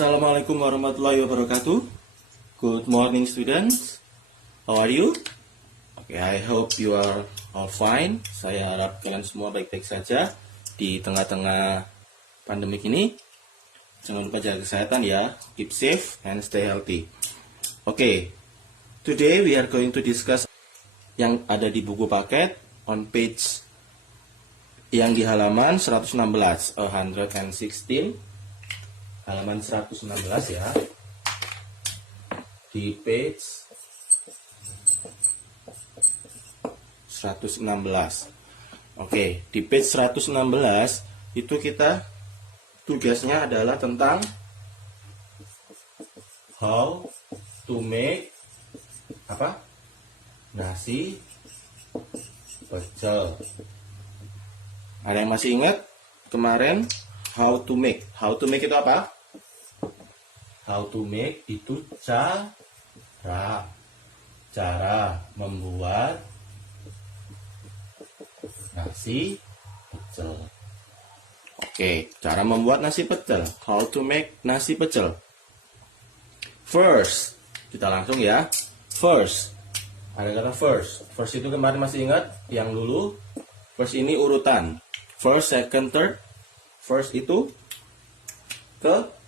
Assalamualaikum warahmatullahi wabarakatuh. Good morning students. How are you? Okay, I hope you are all fine. Saya harap kalian semua baik-baik saja di tengah-tengah pandemik ini. Jangan lupa jaga kesehatan ya. Keep safe and stay healthy. Okay, today we are going to discuss yang ada di buku paket on page yang di halaman 116, 116. Halaman 116 ya, di page 116. Oke, di page 116 itu kita tugasnya adalah tentang how to make nasi pecel. Ada yang masih ingat kemarin how to make itu apa? How to make itu cara membuat nasi pecel. Oke, cara membuat nasi pecel. How to make nasi pecel. First, kita langsung ya. First, ada kata first. First itu kemarin masih ingat yang dulu. First ini urutan. First, second, third. First itu ke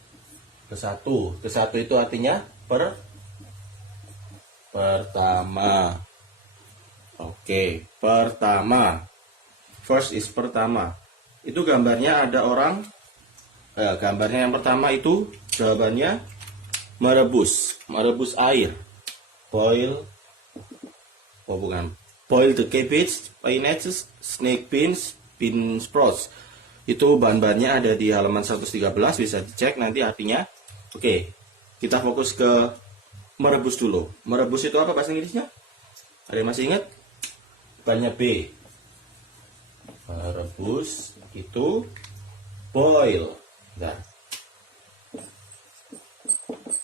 satu. Ke satu itu artinya pertama. Oke, pertama. First is pertama. Itu gambarnya ada orang. Gambarnya yang pertama itu jawabannya merebus air. Boil the cabbage, spinach, snake beans, bean sprouts. Itu bahan-bahannya ada di halaman 113, bisa dicek nanti artinya. Oke, kita fokus ke merebus dulu. Merebus itu apa bahasa Inggrisnya? Ada yang masih ingat? Bahannya B. Merebus itu boil. Nah,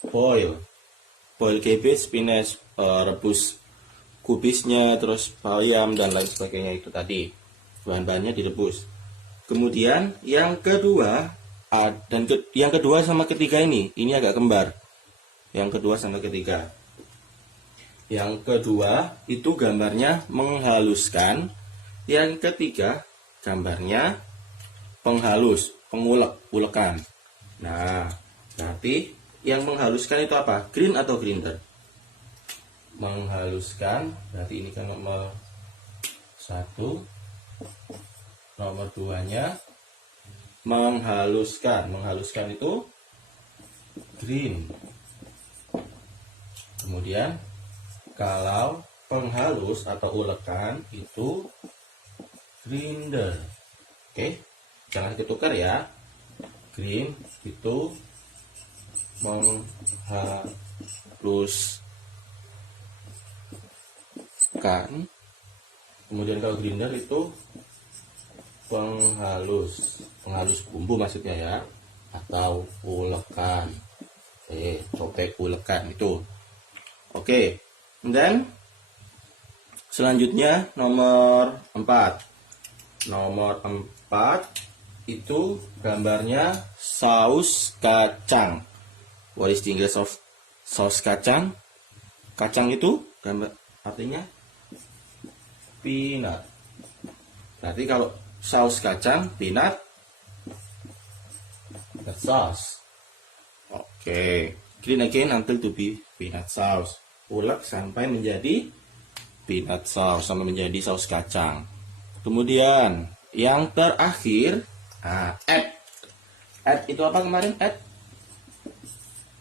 boil cabbage, spinach, rebus kubisnya, terus bayam dan lain sebagainya itu tadi. Bahan-bahannya direbus. Kemudian yang kedua yang kedua sama ketiga ini agak kembar. Yang kedua sama ketiga. Yang kedua itu gambarnya menghaluskan. Yang ketiga gambarnya penghalus, ulekan. Nah, berarti yang menghaluskan itu apa? Green atau grinder? Menghaluskan, berarti ini kan nomor 1. Nomor 2-nya menghaluskan itu green. Kemudian kalau penghalus atau ulekan itu grinder. Oke, jangan ditukar ya. Green itu menghaluskan, kemudian kalau grinder itu penghalus bumbu maksudnya ya, atau ulekan. Cobek ulekan itu. Oke, dan selanjutnya nomor 4. Nomor 4 itu gambarnya saus kacang. What is the English of saus kacang? Kacang itu gambar artinya peanut. Berarti kalau saus kacang, peanut sauce. Oke, clean again until to be peanut sauce. Ulek sampai menjadi peanut sauce, sampai menjadi saus kacang. Kemudian yang terakhir, add. Add itu apa kemarin?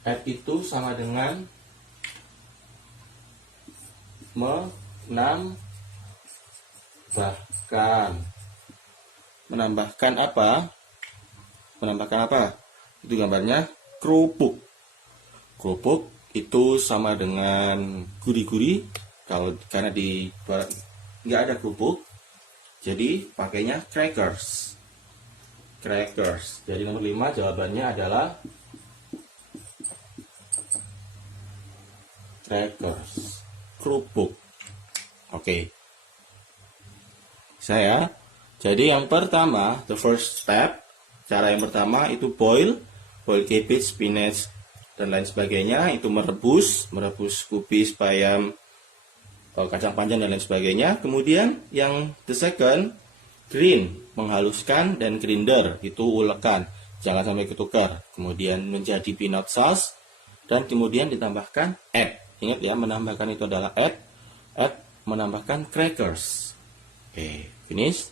Add itu sama dengan menambahkan apa? Itu gambarnya kerupuk. Kerupuk itu sama dengan guri-guri. Karena di barat nggak ada kerupuk, jadi pakainya crackers. Jadi nomor 5 jawabannya adalah crackers. Kerupuk. Oke. Jadi yang pertama, the first step, cara yang pertama itu boil boiled cabbage, spinach, dan lain sebagainya. Itu merebus kubis, bayam, kacang panjang dan lain sebagainya. Kemudian yang the second, grind, menghaluskan, dan grinder, itu ulekan, jangan sampai ketukar. Kemudian menjadi peanut sauce, dan kemudian ditambahkan add. Ingat ya, menambahkan itu adalah add menambahkan crackers. Oke, finish.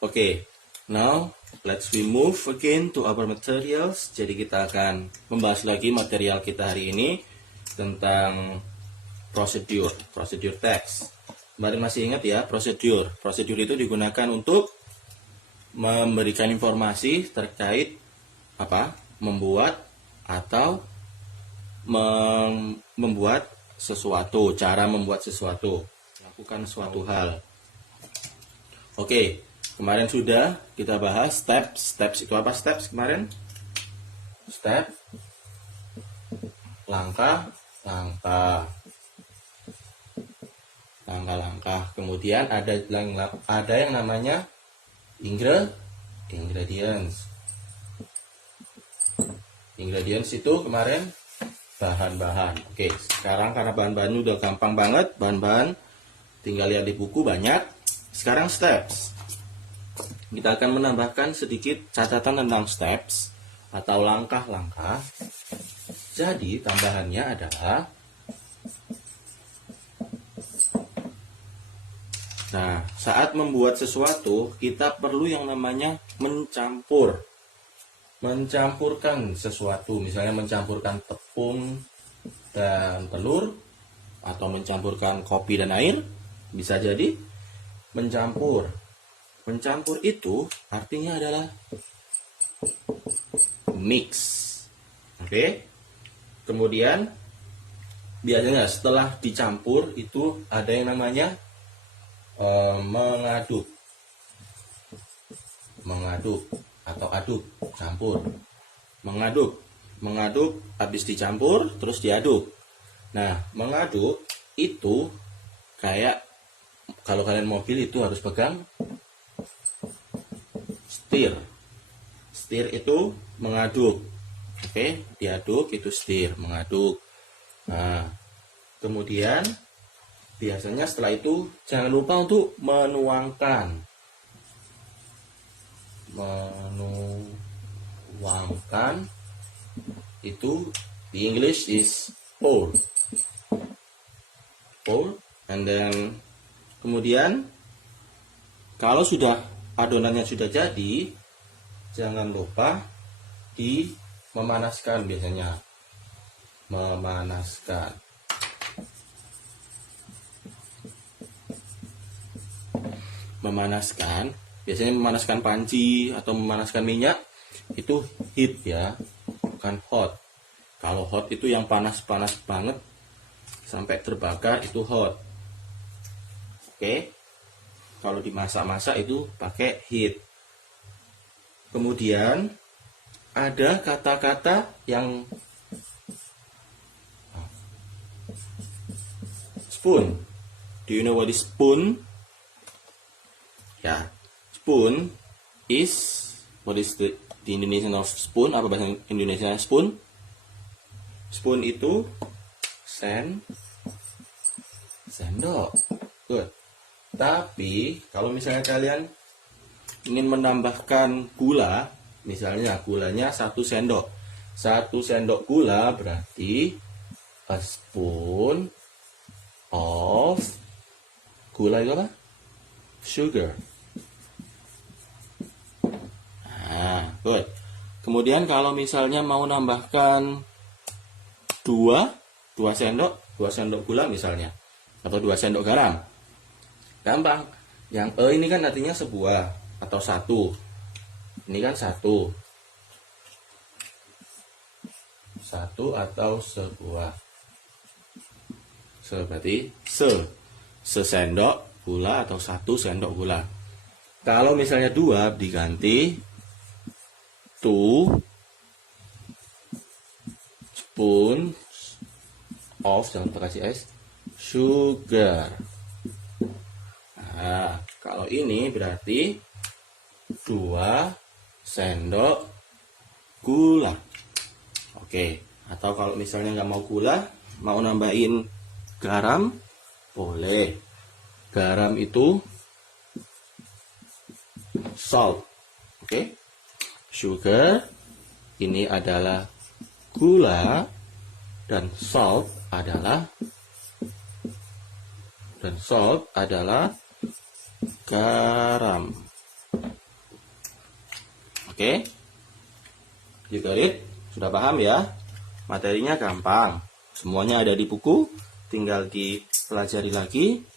Oke, now let's we move again to our materials. Jadi kita akan membahas lagi material kita hari ini tentang procedure text. Kemarin masih ingat ya, procedure itu digunakan untuk memberikan informasi terkait apa? Membuat atau membuat sesuatu, cara membuat sesuatu, lakukan suatu hal. Oke, kemarin sudah kita bahas steps itu apa? Steps kemarin, step, langkah. Kemudian ada yang namanya ingredients. Ingredients itu kemarin bahan-bahan. Oke, sekarang karena bahan-bahan udah gampang banget, bahan-bahan tinggal lihat di buku banyak. Sekarang steps. Kita akan menambahkan sedikit catatan tentang steps atau langkah-langkah. Jadi tambahannya adalah, nah, saat membuat sesuatu kita perlu yang namanya mencampurkan sesuatu, misalnya mencampurkan tepung dan telur, atau mencampurkan kopi dan air, bisa jadi mencampur itu artinya adalah mix. Oke. Kemudian biasanya setelah dicampur itu ada yang namanya mengaduk atau aduk, campur. Mengaduk habis dicampur terus diaduk. Nah, mengaduk itu kayak kalau kalian mobil itu harus pegang setir. Setir itu mengaduk. Oke, diaduk itu setir, mengaduk. Nah, kemudian biasanya setelah itu jangan lupa untuk menuangkan. Itu di English is pour, and then kemudian kalau sudah adonannya sudah jadi, jangan lupa memanaskan. Biasanya biasanya memanaskan panci atau memanaskan minyak itu heat ya, bukan hot. Kalau hot itu yang panas-panas banget sampai terbakar, itu hot. Oke. Kalau dimasak-masak itu pakai heat. Kemudian ada kata-kata yang spoon. Do you know what is spoon? Ya, spoon is, what is the Indonesian of spoon? Apa bahasa Indonesia spoon? Spoon itu sendok. Good. Tapi kalau misalnya kalian ingin menambahkan gula, misalnya gulanya 1 sendok. 1 sendok gula berarti a spoon of gula itu apa? Sugar. Nah, good. Kemudian kalau misalnya mau nambahkan 2 sendok gula misalnya, atau 2 sendok garam, gampang. Yang ini kan artinya sebuah atau 1. Ini kan 1 atau sebuah. Berarti sesendok gula atau 1 sendok gula. Kalau misalnya 2 diganti 2 spoon of, jangan lupa kasih es, sugar. Nah, kalau ini berarti 2 sendok gula. Oke, atau kalau misalnya nggak mau gula, mau nambahin garam, boleh. Garam itu salt. Oke. Sugar ini adalah gula dan salt adalah garam. Oke. You got it? Sudah paham ya? Materinya gampang. Semuanya ada di buku, tinggal dipelajari lagi.